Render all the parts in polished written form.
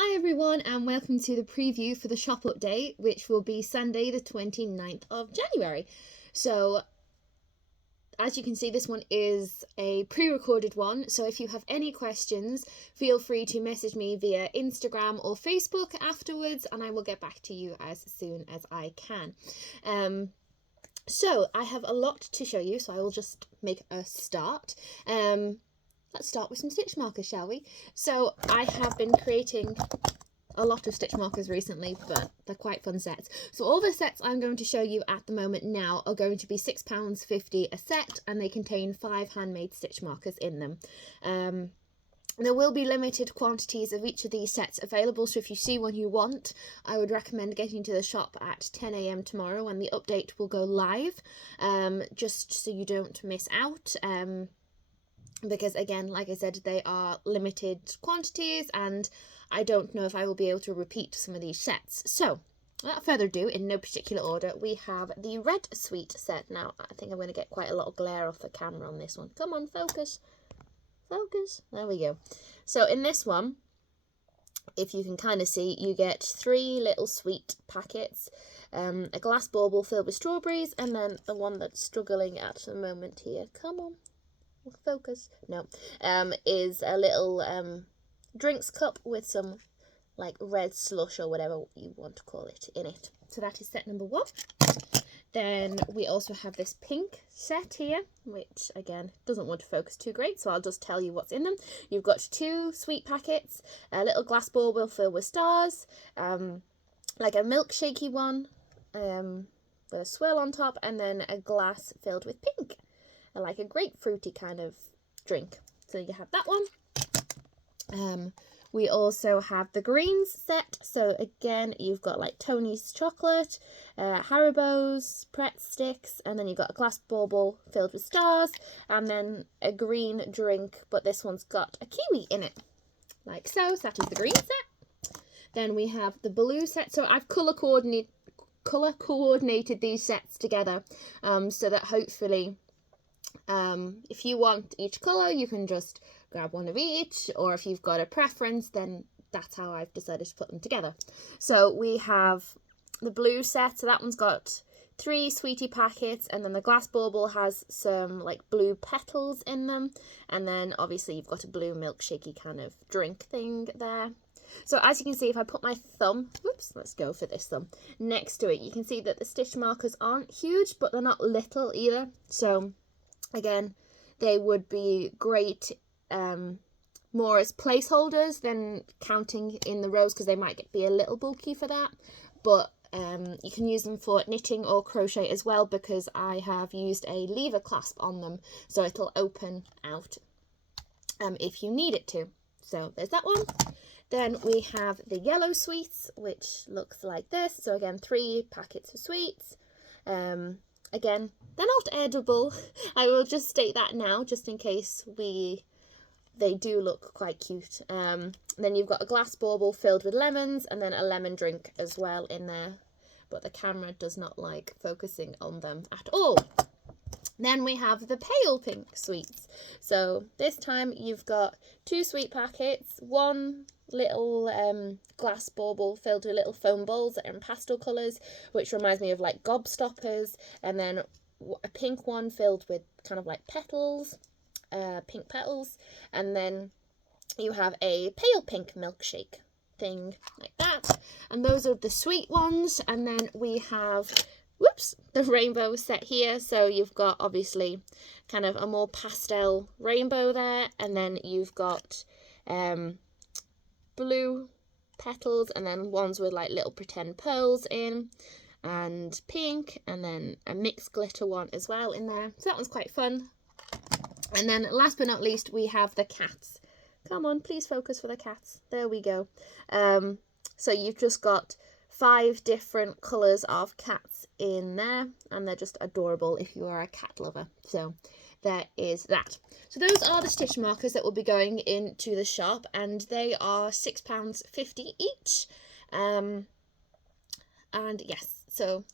Hi everyone and welcome to the preview for the shop update, which will be Sunday the 29th of January. So as you can see, this one is a pre-recorded one, so if you have any questions, feel free to message me via Instagram or Facebook afterwards and I will get back to you as soon as I can. So I have a lot to show you, so I will just make a start. Let's start with some stitch markers, shall we? So I have been creating a lot of stitch markers recently, but they're quite fun sets. So all the sets I'm going to show you at the moment now are going to be £6.50 a set, and they contain 5 handmade stitch markers in them. There will be limited quantities of each of these sets available, so if you see one you want, I would recommend getting to the shop at 10 AM tomorrow when the update will go live, just so you don't miss out. Because again, like I said, they are limited quantities and I don't know if I will be able to repeat some of these sets. So without further ado, in no particular order, we have the Red Sweet set. Now I think I'm going to get quite a lot of glare off the camera on this one. Come on, focus. Focus. There we go. So in this one, if you can kind of see, you get 3 little sweet packets, a glass bauble filled with strawberries, and then the one that's struggling at the moment here. Come on. Focus. No. Is a little drinks cup with some like red slush or whatever you want to call it in it. So that is set number 1. Then we also have this pink set here, which again doesn't want to focus too great, so I'll just tell you what's in them. You've got 2 sweet packets, a little glass bauble filled with stars, like a milkshakey one with a swirl on top, and then a glass filled with pink, like a grapefruity kind of drink. So you have that one. We also have the greens set. So again, you've got like Tony's chocolate, Haribo's, Pretz sticks, and then you've got a glass bauble filled with stars, and then a green drink, but this one's got a kiwi in it, like so. So that is the green set. Then we have the blue set. So I've colour coordinated these sets together, so that hopefully if you want each colour, you can just grab one of each, or if you've got a preference, then that's how I've decided to put them together. So we have the blue set, so that one's got 3 sweetie packets, and then the glass bauble has some like blue petals in them, and then obviously you've got a blue milkshakey kind of drink thing there. So as you can see, if I put my thumb, whoops, let's go for this thumb, next to it, you can see that the stitch markers aren't huge, but they're not little either. So again, they would be great more as placeholders than counting in the rows, because they might be a little bulky for that. But you can use them for knitting or crochet as well, because I have used a lever clasp on them, so it'll open out if you need it to. So there's that one. Then we have the yellow sweets, which looks like this. So again, 3 packets of sweets. Again, they're not edible. I will just state that now, just in case they do look quite cute. Then you've got a glass bauble filled with lemons, and then a lemon drink as well in there. But the camera does not like focusing on them at all. Then we have the pale pink sweets. So this time you've got 2 sweet packets, 1 little glass bauble filled with little foam balls that are in pastel colours, which reminds me of like gobstoppers, and then a pink one filled with kind of like petals, pink petals, and then you have a pale pink milkshake thing like that, and those are the sweet ones. And then we have the rainbow set here. So you've got obviously kind of a more pastel rainbow there, and then you've got blue petals, and then ones with like little pretend pearls in, and pink, and then a mixed glitter one as well in there. So that one's quite fun. And then last but not least, we have the cats. Come on, please focus for the cats. There we go. So you've just got 5 different colours of cats in there, and they're just adorable if you are a cat lover. So there is that. So those are the stitch markers that will be going into the shop, and they are £6.50 each. And yes, so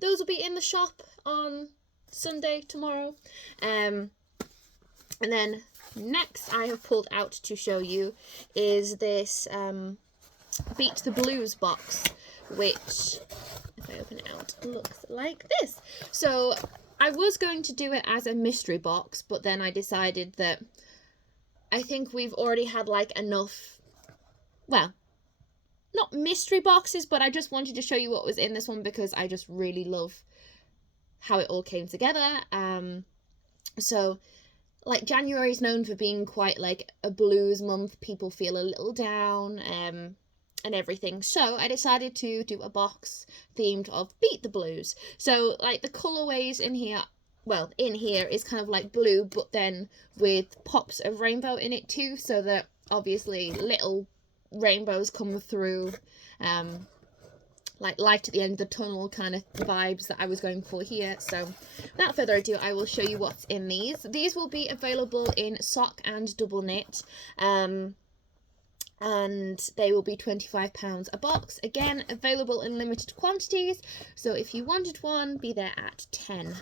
those will be in the shop on Sunday tomorrow. And then next I have pulled out to show you is this Beat the Blues box, which, if I open it out, looks like this. So I was going to do it as a mystery box, but then I decided that I think we've already had like enough, well, not mystery boxes, but I just wanted to show you what was in this one because I just really love how it all came together. So like January is known for being quite like a blues month. People feel a little down and everything. So I decided to do a box themed of Beat the Blues. So like the colorways in here, well, in here is kind of like blue, but then with pops of rainbow in it too, so that obviously little rainbows come through, like light at the end of the tunnel kind of vibes that I was going for here. So without further ado, I will show you what's in these. These will be available in sock and double knit, and they will be £25 a box. Again, available in limited quantities, so if you wanted one, be there at 10.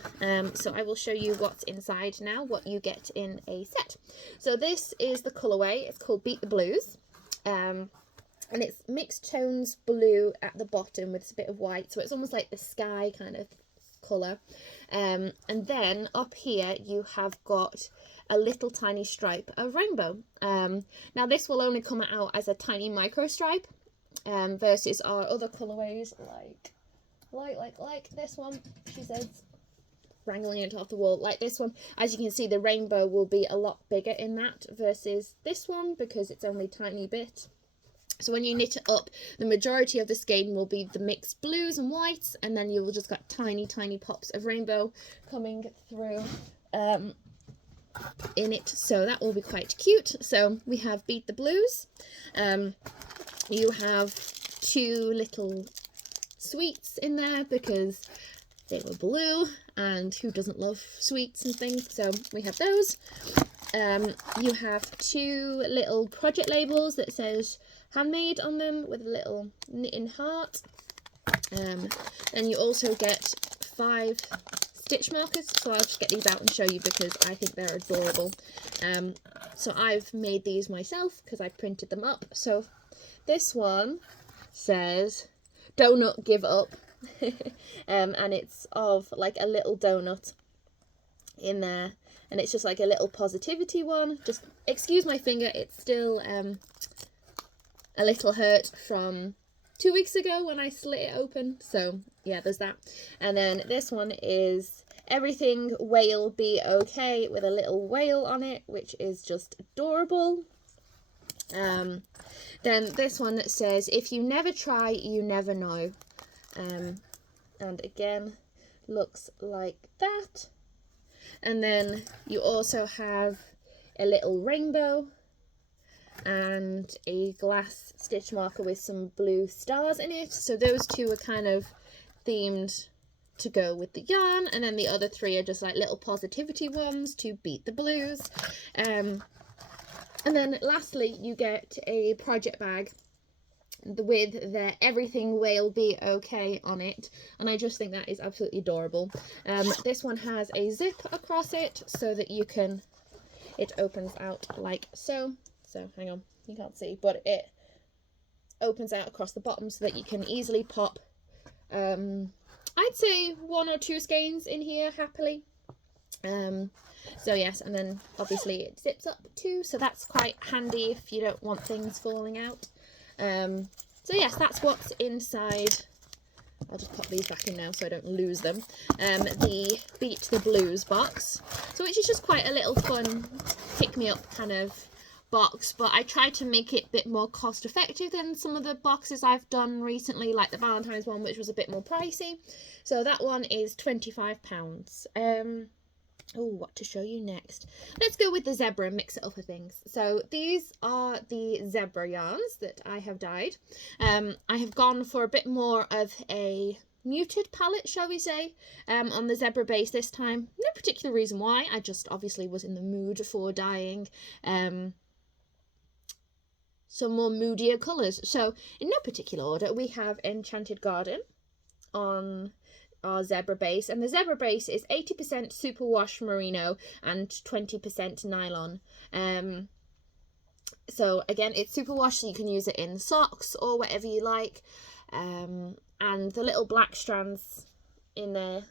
So I will show you what's inside now, what you get in a set. So this is the colourway. It's called Beat the Blues. And it's mixed tones blue at the bottom with a bit of white, so it's almost like the sky kind of colour. And then up here you have got a little tiny stripe of rainbow. Now this will only come out as a tiny micro stripe, versus our other colourways like this one. She says, wrangling it off the wall, like this one. As you can see, the rainbow will be a lot bigger in that versus this one because it's only a tiny bit. So when you knit it up, the majority of the skein will be the mixed blues and whites, and then you'll just got tiny pops of rainbow coming through in it. So that will be quite cute. So we have Beat the Blues. You have two little sweets in there because they were blue, and who doesn't love sweets and things? So we have those. You have two little project labels that says handmade on them with a little knitting heart. Then you also get 5 stitch markers, so I'll just get these out and show you because I think they're adorable. So I've made these myself because I printed them up. So this one says "Donut Give Up," and it's of like a little donut in there, and it's just like a little positivity one. Just excuse my finger, it's still a little hurt from 2 weeks ago when I slit it open. So yeah, there's that. And then this one is "Everything Whale Be Okay" with a little whale on it, which is just adorable. Then this one says "If you never try, you never know." And again, looks like that. And then you also have a little rainbow and a glass stitch marker with some blue stars in it. So those two are kind of themed to go with the yarn, and then the other 3 are just like little positivity ones to beat the blues. And then lastly you get a project bag with the "Everything Will Be Okay" on it, and I just think that is absolutely adorable. This one has a zip across it so that you can, it opens out like so. So hang on, you can't see, but it opens out across the bottom so that you can easily pop, I'd say 1 or 2 skeins in here happily. So yes, and then obviously it zips up too, so that's quite handy if you don't want things falling out. So yes, that's what's inside. I'll just pop these back in now so I don't lose them. The Beat the Blues box, so which is just quite a little fun pick-me-up kind of box, but I tried to make it a bit more cost effective than some of the boxes I've done recently, like the Valentine's one, which was a bit more pricey. So that one is £25. Oh, what to show you next? Let's go with the zebra and mix it up with things. So these are the zebra yarns that I have dyed. I have gone for a bit more of a muted palette, shall we say, on the zebra base this time. No particular reason why, I just obviously was in the mood for dyeing some more moodier colours. So in no particular order, we have Enchanted Garden on our zebra base, and the zebra base is 80% superwash merino and 20% nylon. So again, it's superwash, so you can use it in socks or whatever you like. And the little black strands in there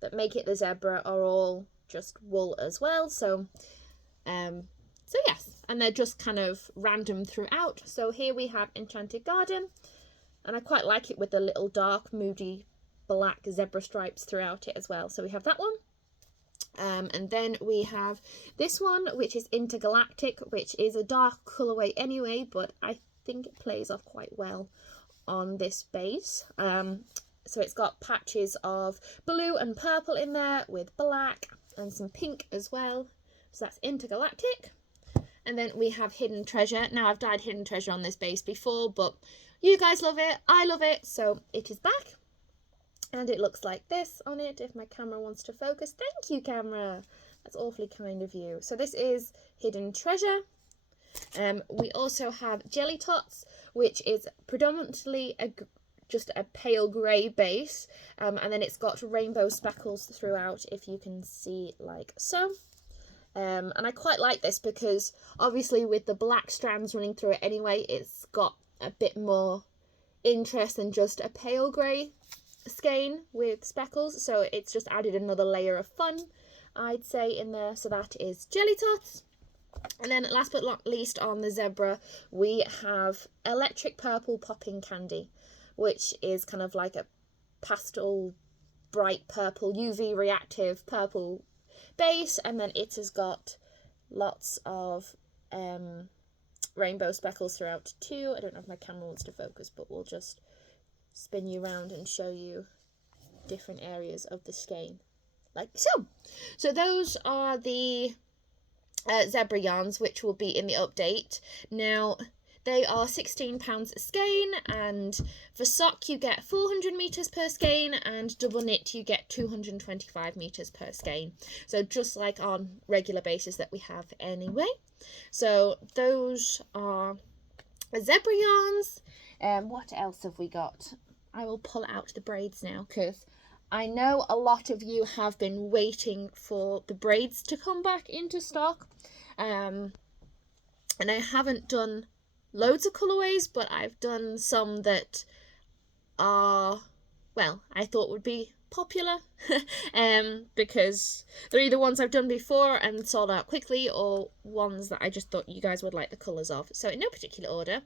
that make it the zebra are all just wool as well. So yes, and they're just kind of random throughout. So here we have Enchanted Garden, and I quite like it with the little dark, moody black zebra stripes throughout it as well. So we have that one. And then we have this one, which is Intergalactic, which is a dark colourway anyway, but I think it plays off quite well on this base. So it's got patches of blue and purple in there with black and some pink as well. So that's Intergalactic. And then we have Hidden Treasure. Now, I've dyed Hidden Treasure on this base before, but you guys love it, I love it, so it is back. And it looks like this on it, if my camera wants to focus. Thank you, camera. That's awfully kind of you. So this is Hidden Treasure. We also have Jelly Tots, which is predominantly just a pale grey base. And then it's got rainbow speckles throughout, if you can see like so. And I quite like this because obviously with the black strands running through it anyway, it's got a bit more interest than just a pale grey skein with speckles, so it's just added another layer of fun, I'd say, in there. So that is Jelly Tots. And then last but not least on the zebra, we have Electric Purple Popping Candy, which is kind of like a pastel bright purple, UV reactive purple base, and then it has got lots of rainbow speckles throughout too. I don't know if my camera wants to focus, but we'll just spin you around and show you different areas of the skein like so. So those are the zebra yarns, which will be in the update. Now they are £16 a skein, and for sock you get 400 meters per skein, and double knit you get 225 meters per skein, so just like on regular basis that we have anyway. So those are zebra yarns. What else have we got? I will pull out the braids now, because I know a lot of you have been waiting for the braids to come back into stock. And I haven't done loads of colourways, but I've done some that are, well, I thought would be popular. Because they're either ones I've done before and sold out quickly, or ones that I just thought you guys would like the colours of. So in no particular order,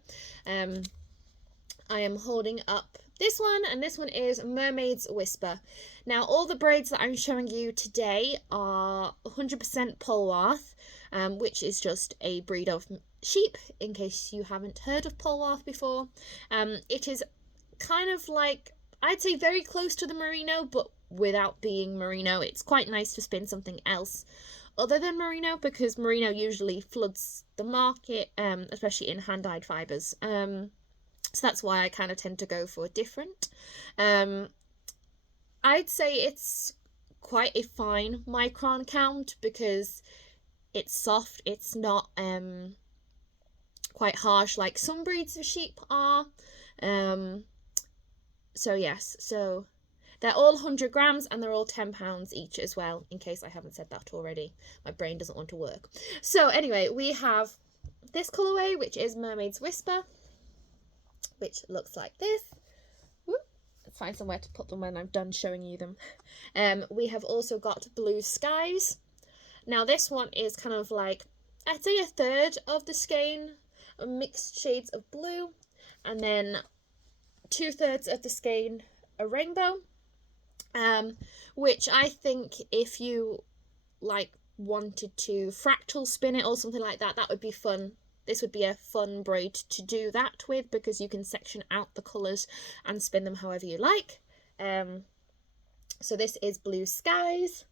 I am holding up this one, and this one is Mermaid's Whisper. Now, all the braids that I'm showing you today are 100% Polwarth, which is just a breed of sheep, in case you haven't heard of Polwarth before. It is kind of like, I'd say very close to the merino, but without being merino. It's quite nice to spin something else other than merino, because merino usually floods the market, especially in hand-dyed fibres. So that's why I kind of tend to go for different. I'd say it's quite a fine micron count, because it's soft. It's not quite harsh like some breeds of sheep are. So yes, so they're all 100 grams and they're all £10 each as well, in case I haven't said that already. My brain doesn't want to work. So anyway, we have this colourway, which is Mermaid's Whisper, which looks like this. Whoop. Let's find somewhere to put them when I'm done showing you them. We have also got Blue Skies. Now this one is kind of like, I'd say a third of the skein, mixed shades of blue, and then 2/3 of the skein a rainbow, which I think if you like wanted to fractal spin it or something like that, that would be fun. This would be a fun braid to do that with, because you can section out the colours and spin them however you like. So this is Blue Skies.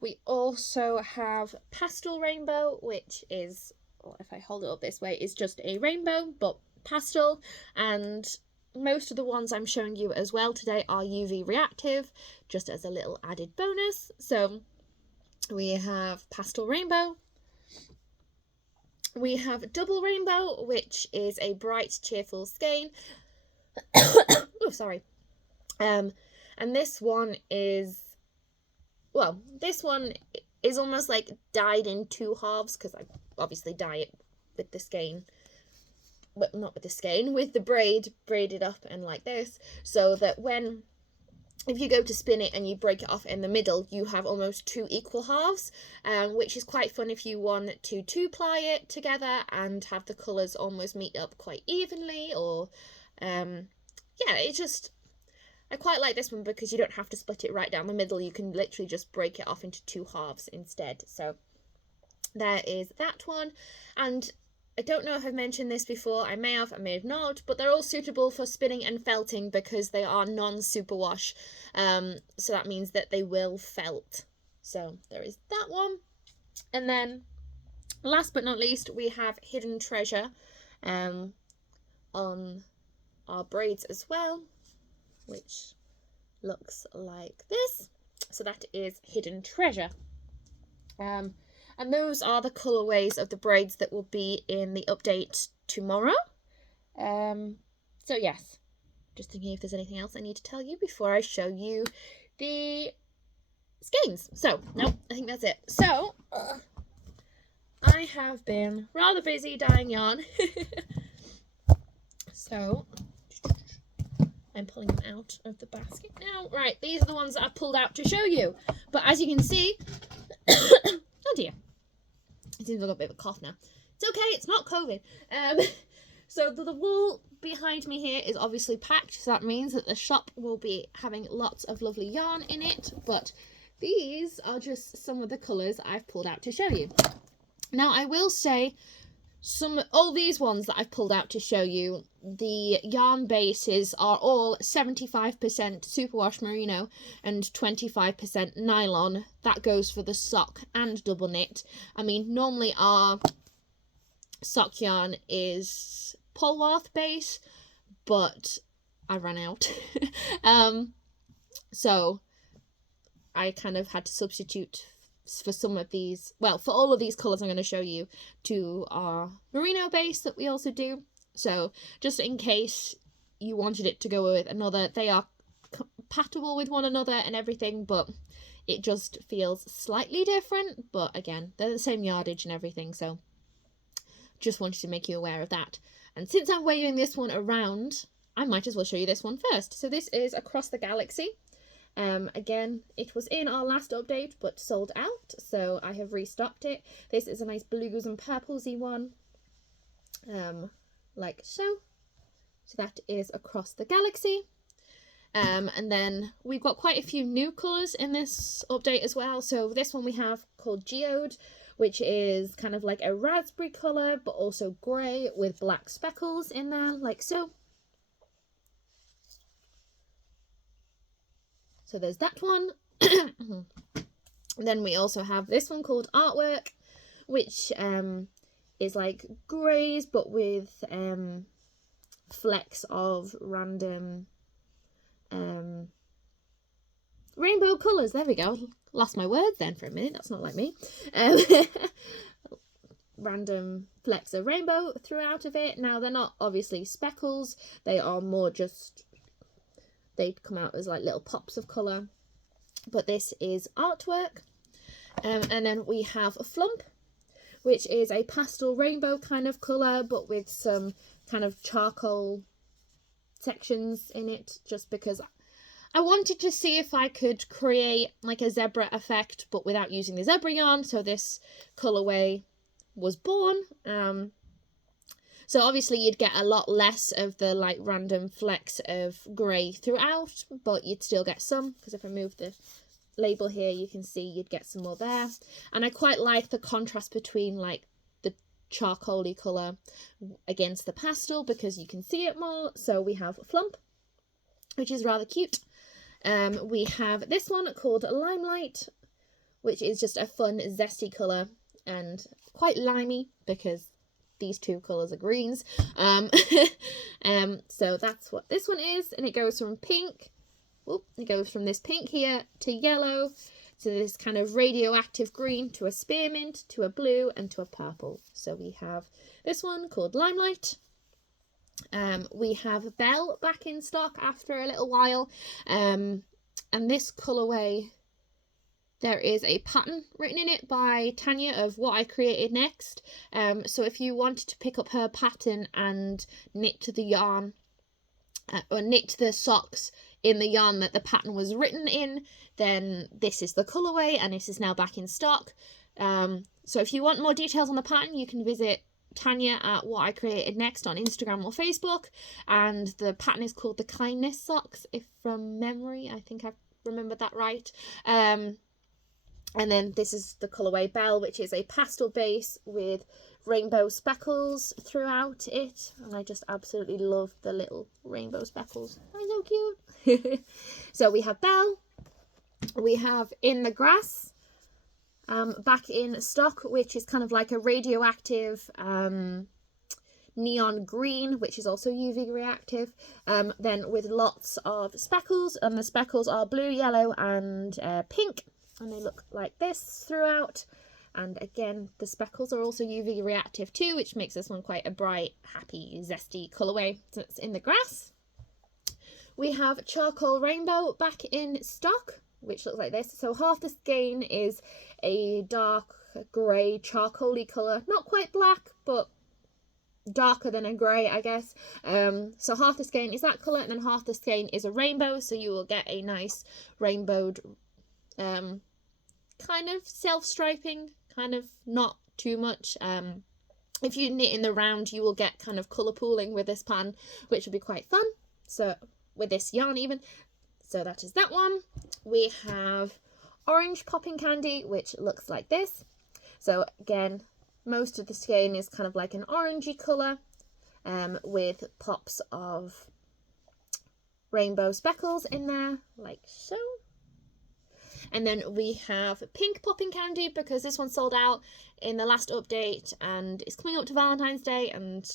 We also have Pastel Rainbow, which is, well, if I hold it up this way, is just a rainbow, but pastel. And most of the ones I'm showing you as well today are UV reactive, just as a little added bonus. So we have Pastel Rainbow. We have Double Rainbow, which is a bright, cheerful skein. Oh, sorry. And this one is, well, this one is almost like dyed in two halves, because I obviously dye it with the skein, well, not with the skein, with the braid braided up and like this, so that if you go to spin it and you break it off in the middle, you have almost 2 equal halves, which is quite fun if you want to 2-ply it together and have the colours almost meet up quite evenly, or yeah, it's just, I quite like this one because you don't have to split it right down the middle. You can literally just break it off into 2 halves instead. So there is that one. And I don't know if I've mentioned this before, I may have not, but they're all suitable for spinning and felting because they are non-superwash. So that means that they will felt. So there is that one. And then last but not least, we have Hidden Treasure on our braids as well, which looks like this. So that is Hidden Treasure. And those are the colourways of the braids that will be in the update tomorrow. So yes, just thinking if there's anything else I need to tell you before I show you the skeins. So, no, I think that's it. So, I have been rather busy dyeing yarn. So, I'm pulling them out of the basket now. Right, these are the ones that I've pulled out to show you. But as you can see, oh dear, it seems like I've got a bit of a cough now. It's okay, it's not COVID. So the wall behind me here is obviously packed, so that means that the shop will be having lots of lovely yarn in it, but these are just some of the colours I've pulled out to show you. Now I will say, all these ones that I've pulled out to show you, the yarn bases are all 75% superwash merino and 25% nylon. That goes for the sock and double knit. I mean, normally our sock yarn is Polwarth base, but I ran out. So I kind of had to substitute for some of these, well, for all of these colours I'm going to show you, to our merino base that we also do. So just in case you wanted it to go with another, they are compatible with one another and everything, but it just feels slightly different. But again, they're the same yardage and everything, so just wanted to make you aware of that. And since I'm waving this one around, I might as well show you this one first. So this is Across the Galaxy. Again, it was in our last update but sold out, so I have restocked it. This is a nice blues and purplesy one, like so. So that is Across the Galaxy. And then we've got quite a few new colours in this update as well. So this one we have called Geode, which is kind of like a raspberry colour but also grey with black speckles in there, like so. So there's that one. Then we also have this one called Artwork, which is like greys but with flecks of random rainbow colours. There we go. Lost my words then for a minute. That's not like me. Random flecks of rainbow throughout of it. Now they're not obviously speckles. They are more just, they come out as like little pops of colour. But this is Artwork. And then we have a Flump, which is a pastel rainbow kind of colour, but with some kind of charcoal sections in it, just because I wanted to see if I could create like a zebra effect, but without using the zebra yarn. So this colourway was born. So obviously you'd get a lot less of the like random flecks of grey throughout, but you'd still get some, because if I move the label here, you can see you'd get some more there. And I quite like the contrast between like the charcoaly colour against the pastel, because you can see it more. So we have Flump, which is rather cute. We have this one called Limelight, which is just a fun zesty colour and quite limey, because these two colours are greens. So that's what this one is, and it goes from pink, it goes from this pink here to yellow to this kind of radioactive green to a spearmint to a blue and to a purple. So we have this one called Limelight. We have Belle back in stock after a little while, and this colourway there is a pattern written in it by Tanya of What I Created Next. So if you wanted to pick up her pattern and knit the yarn, or knit the socks in the yarn that the pattern was written in, then this is the colourway, and this is now back in stock. So if you want more details on the pattern, you can visit Tanya at What I Created Next on Instagram or Facebook, and the pattern is called the Kindness Socks, if from memory, I think I remembered that right. And then this is the colourway Belle, which is a pastel base with rainbow speckles throughout it, and I just absolutely love the little rainbow speckles. They're so cute. So we have Belle, we have In the Grass, back in stock, which is kind of like a radioactive neon green, which is also UV reactive, then with lots of speckles, and the speckles are blue, yellow and pink, and they look like this throughout. And again, the speckles are also UV reactive too, which makes this one quite a bright, happy, zesty colourway. So it's In the Grass. We have Charcoal Rainbow back in stock, which looks like this. So half the skein is a dark grey charcoaly colour, not quite black, but darker than a grey, I guess. So half the skein is that colour, and then half the skein is a rainbow, so you will get a nice rainbowed kind of self-striping, kind of not too much. If you knit in the round, you will get kind of colour pooling with this pan, which will be quite fun. So with this yarn even. So that is that one. We have Orange Popping Candy, which looks like this. So again, most of the skein is kind of like an orangey colour, with pops of rainbow speckles in there, like so. And then we have Pink Popping Candy, because this one sold out in the last update and it's coming up to Valentine's Day, and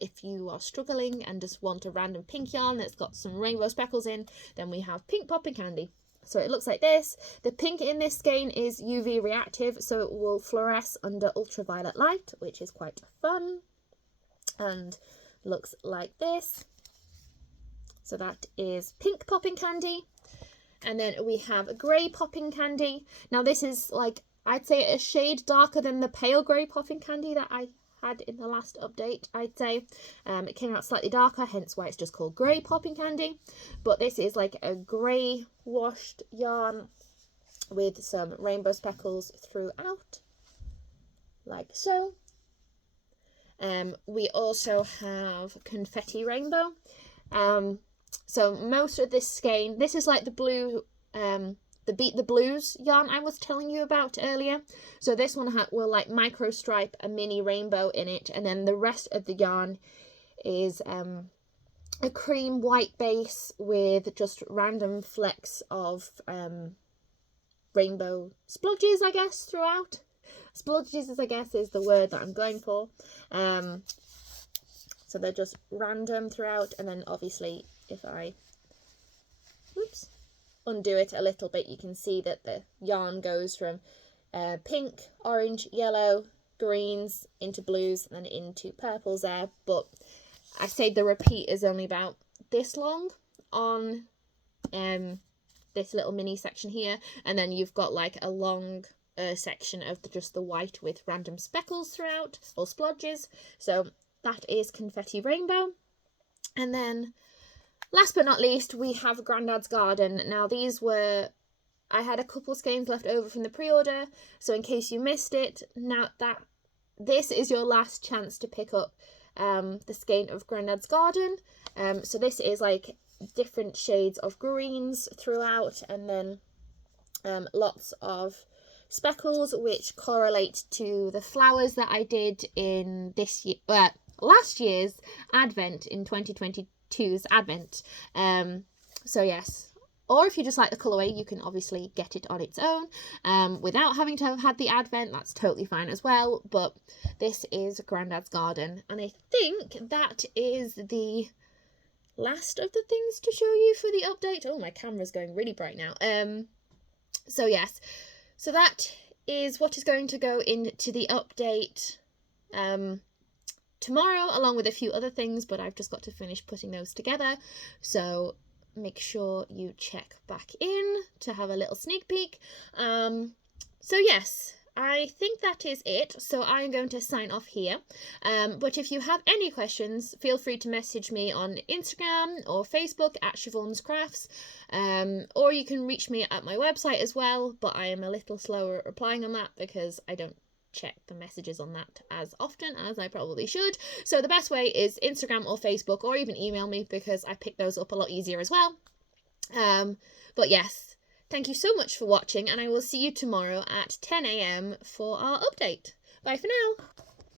if you are struggling and just want a random pink yarn that's got some rainbow speckles in, then we have Pink Popping Candy. So it looks like this. The pink in this skein is UV reactive, so it will fluoresce under ultraviolet light, which is quite fun, and looks like this. So that is Pink Popping Candy. And then we have Grey Popping Candy. Now this is like, I'd say a shade darker than the pale grey popping candy that I had in the last update, I'd say. It came out slightly darker, hence why it's just called Grey Popping Candy. But this is like a grey washed yarn with some rainbow speckles throughout, like so. We also have Confetti Rainbow. So most of this skein, this is like the blue, the Beat the Blues yarn I was telling you about earlier. So this one will like micro stripe a mini rainbow in it, and then the rest of the yarn is a cream white base with just random flecks of rainbow splodges, I guess, throughout. Splodges, I guess, is the word that I'm going for. So they're just random throughout, and then obviously if I undo it a little bit, you can see that the yarn goes from pink, orange, yellow, greens into blues, and then into purples there. But I say the repeat is only about this long on this little mini section here, and then you've got like a long section of just the white with random speckles throughout, or splodges. So that is Confetti Rainbow. And then last but not least, we have Grandad's Garden. Now these were, I had a couple skeins left over from the pre-order, so in case you missed it, now that this is your last chance to pick up the skein of Grandad's Garden. So this is like different shades of greens throughout, and then lots of speckles which correlate to the flowers that I did in this year, last year's Advent, in 2022's Advent. So yes, or if you just like the colourway, you can obviously get it on its own without having to have had the Advent. That's totally fine as well. But this is Grandad's Garden, and I think that is the last of the things to show you for the update. Oh, my camera's going really bright now. So yes, so that is what is going to go into the update tomorrow, along with a few other things, but I've just got to finish putting those together. So make sure you check back in to have a little sneak peek. So yes, I think that is it. So I'm going to sign off here. But if you have any questions, feel free to message me on Instagram or Facebook at Siobhanscrafts. Or you can reach me at my website as well, but I am a little slower at replying on that because I don't check the messages on that as often as I probably should. So the best way is Instagram or Facebook, or even email me because I pick those up a lot easier as well. But yes, thank you so much for watching, and I will see you tomorrow at 10 a.m. for our update. Bye for now.